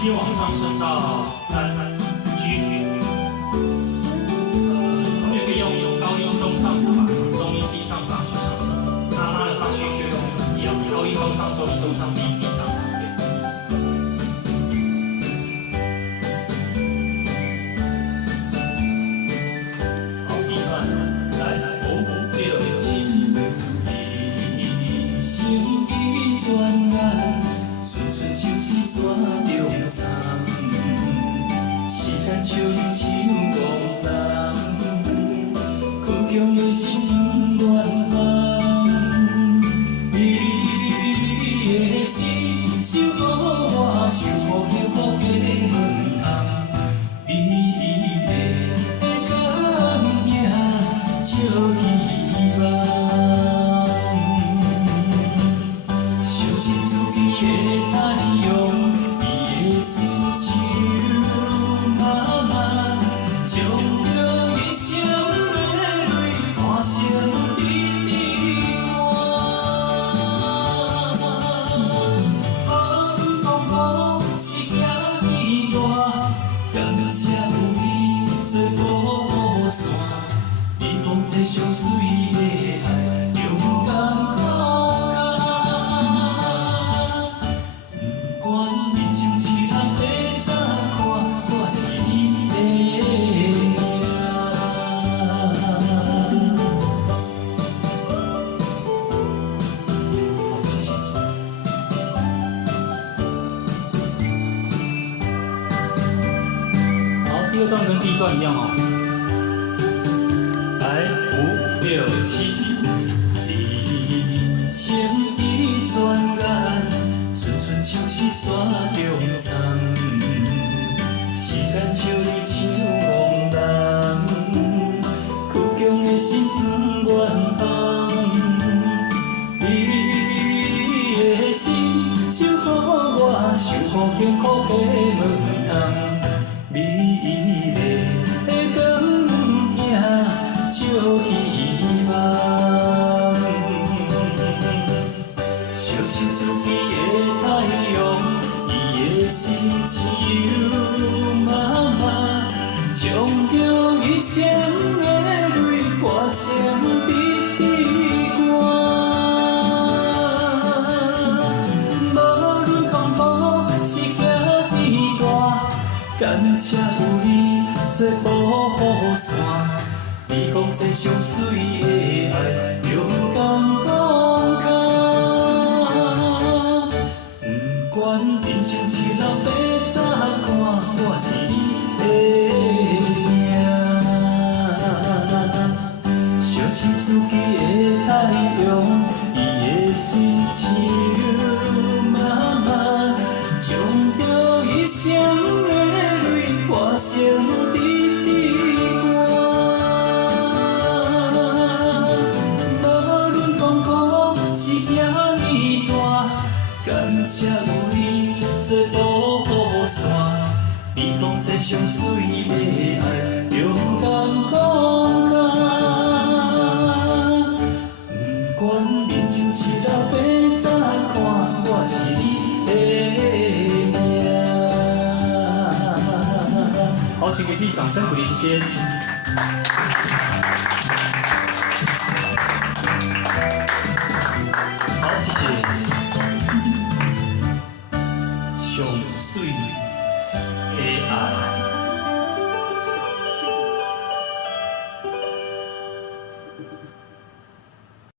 接往上升到3G。同学可以用高音中上法、中音低上法去唱，拉的上去就用一样，高音高唱，中音中唱，低音低上唱。 时间像你像狂人，苦强的心愿放。你的心守护我，守护幸福的门窗。美丽的光影照希望，烧尽自己的太阳，伊的心像。 最上水的爱，勇敢慷慨。不管人生是人要怎看，我是你的命。好，第二段跟第一段一样哦。 来5、6、7，人生已转眼，纯纯像是山中苍。时间像你像狂人，苦强的心不愿放。你的心守护我，守护幸福的门窗。美丽的光影。 照希望，烧尽自己的太阳，伊的心像妈妈，将着一生的泪歌声滴寒。无论风雨是遐尼大，感谢有你做保护伞。 你讲这上水的爱，勇敢慷慨。不管人生是路要怎看，我是你的命。烧尽自己的太阳，伊的心像妈妈，将着一生的泪歌声滴寒。 感谢有你做保护伞，你讲这上水的爱，勇敢慷慨。不管人生是路要怎看，我是你的命。好，请给自己掌声鼓励，谢谢。